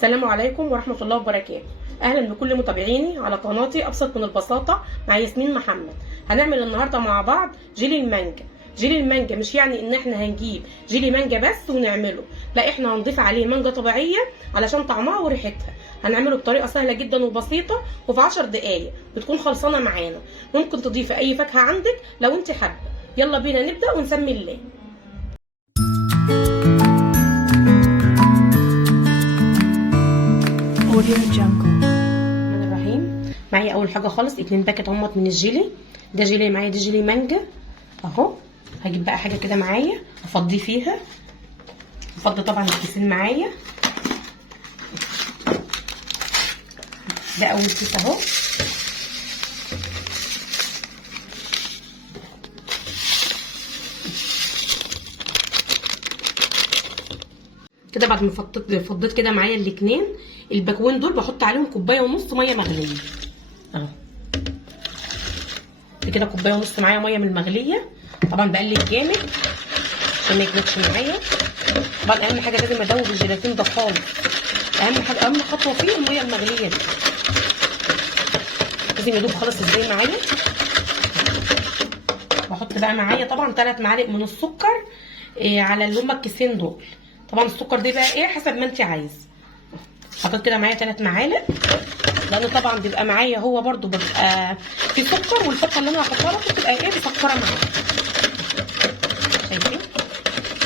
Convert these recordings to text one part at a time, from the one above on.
السلام عليكم ورحمة الله وبركاته. أهلا بكل متابعيني على قناتي أبسط من البساطة مع ياسمين محمد. هنعمل النهاردة مع بعض جيلي المانجا. جيلي المانجا مش يعني إن إحنا هنجيب جيلي مانجا بس ونعمله، لا إحنا هنضيف عليه مانجا طبيعية علشان طعمها وريحتها. هنعمله بطريقة سهلة جدا وبسيطة وفي 10 دقايق بتكون خلصانة معانا. ممكن تضيفي أي فاكهة عندك لو أنت حابة. يلا بينا نبدأ ونسمي الله. الرحمن الرحيم. معايا اول حاجه خالص 2 باكت اهمت من الجيلي. ده جيلي معايا، ده جيلي مانجا اهو. هجيب بقى حاجه كده معايا افضيه فيها. افضي طبعا الكيسين معايا. ده اول كيس اهو. كده بعد ما فضيت كده معايا الاتنين الباكوين دول بحط عليهم كوبايه ونص ميه مغليه اهو. كده كوبايه ونص معايا ميه من المغليه. طبعا بقلب جامد عشان ما يجمدش معايا. طبعا اهم حاجه لازم ادوب الجيلاتين ده خالص. اهم حاجه اهم خطوه فيه الميه المغليه دي لازم يدوب خالص ازاي معايا. بحط بقى معايا طبعا 3 معالق من السكر على اللي هما الكيسين دول. طبعا السكر دي بقى حسب ما انت عايز. حطيت كده معايا 3 معالق لان طبعا بيبقى معايا هو برده بيبقى في سكر، والفاكهه اللي انا هحطها لكم بتبقى مسكره معايا. شايفين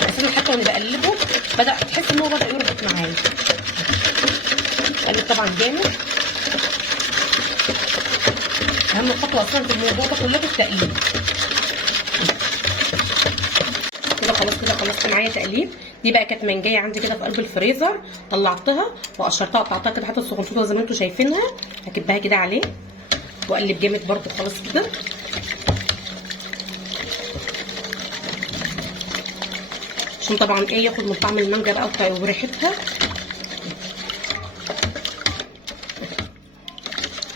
اساسا حتى وانا بقلبه بدا تحس ان هو بدا يربط معايا. قلب طبعا جامد. اهم خطوه اصلا في الموضوع ده كله التقليب. كده خلاص كده خلصت معايا تقليب. دي بقى كانت منجايه عندي كده في قلب الفريزر، طلعتها وقشرتها قطعتها كده حتت صغنطوطه زي ما انتم شايفينها. هكبها كده عليه واقلب جامد برده خالص كده. عشان طبعا ياخد من طعم المانجا بقى وريحتها.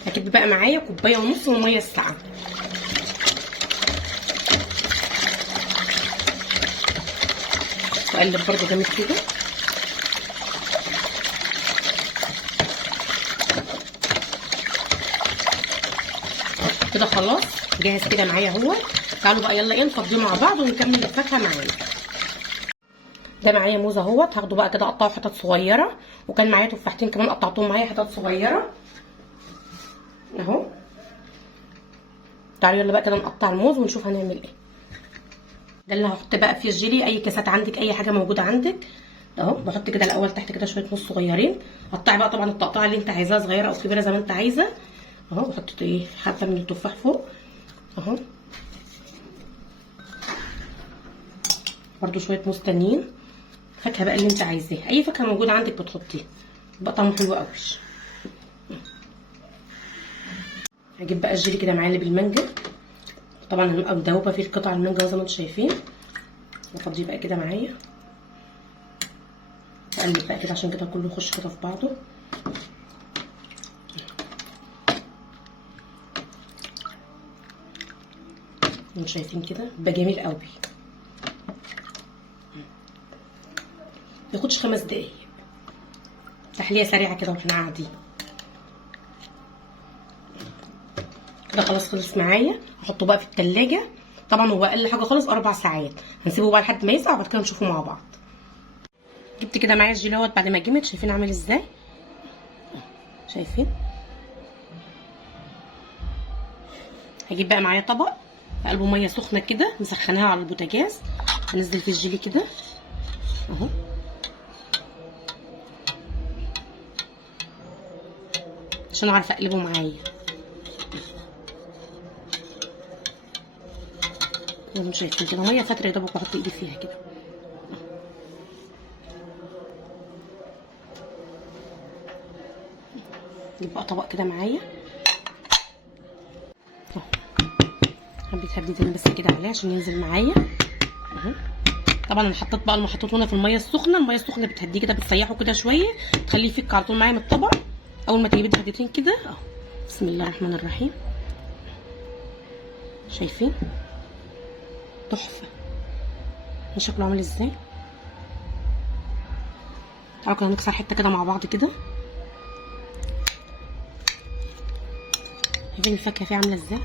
هكب بقى معايا كوبايه ونص من الميه الساقعه. واقلب برده جامد كده. كده خلاص جاهز كده معايا اهو. تعالوا بقى يلا نفضيه مع بعض ونكمل الفاكهه معانا. ده معايا موز اهوت، هاخده بقى كده اقطعه حتت صغيره. وكان معايا تفاحتين كمان قطعتهم معايا حتت صغيره اهو. تعالوا يلا بقى كده نقطع الموز ونشوف هنعمل ايه. ده اللي هحط بقى فيه الجيلي. اي كاسات عندك، اي حاجه موجوده عندك اهو. بحط كده الاول تحت كده شويه موز صغيرين. قطعي بقى طبعا التقطيعه اللي انت عايزاها صغيره او كبيره زي ما انت عايزه اهو. بحط حبه من التفاح فوق اهو. برده شويه موز تانيين. فاكهه بقى اللي انت عايزاها، اي فاكهه موجوده عندك بتحطيها يبقى طعمه حلو قوي. هجيب بقى الجيلي كده معايا اللي بالمانجا. طبعا هنبقى مدوبه فيه قطع المانجا زي ما انتم شايفين. وافضيه بقى كده معايا. اقلب بقى كده عشان كده كله يخش كده في بعضه. انتم شايفين كده بقى جميل قوي. مياخدش 5 دقايق، تحليه سريعه كده واحنا قاعدين. كده خلاص خلص معايا. هحطه بقى في التلاجة. طبعا هو اقل حاجه خالص 4 ساعات. هنسيبه بقى لحد ما يسقع وبعد كده نشوفه مع بعض. جبت كده معايا الجيلي اهوت بعد ما جمد. شايفين عامل ازاي؟ شايفين؟ هجيب بقى معايا طبق في قلبه ميه سخنه كده مسخناها على البوتاجاز. هنزل في الجيلي كده اهو. عشان اعرف اقلبه معايا. زي ما شايفين كده ميه فتره يا دوبك بحط ايدي فيها كده. يبقى طبق كده معايا اهو. حبيت هديتين بس كده عليه عشان ينزل معايا اهو. طبعا انا حطيت بقى المحطوط هنا في الميه السخنه. الميه السخنه بتهديه كده، بتسيحه كده شويه تخليه يفك على طول معايا من الطبق. اول ما تجيبي هديتين كده اهو. بسم الله الرحمن الرحيم. شايفين تحفه شكله عامل ازاي. تعالوا كده نكسر حته كده مع بعض كده. شايفين الفاكهه فيها عامله ازاي؟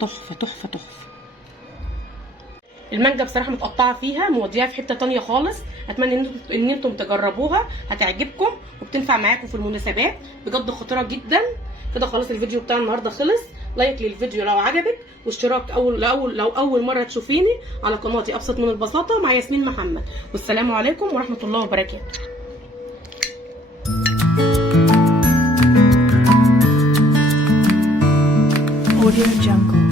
تحفه تحفه تحفه. المانجا بصراحه متقطعه فيها موديها في حته تانية خالص. اتمنى ان انتم تجربوها، هتعجبكم وبتنفع معاكم في المناسبات، بجد خطيره جدا. كده خلاص الفيديو بتاع النهارده خلص. لايك للفيديو لو عجبك، واشتراك لو اول مره تشوفيني على قناتي ابسط من البساطه مع ياسمين محمد. والسلام عليكم ورحمه الله وبركاته. Audio Jungle.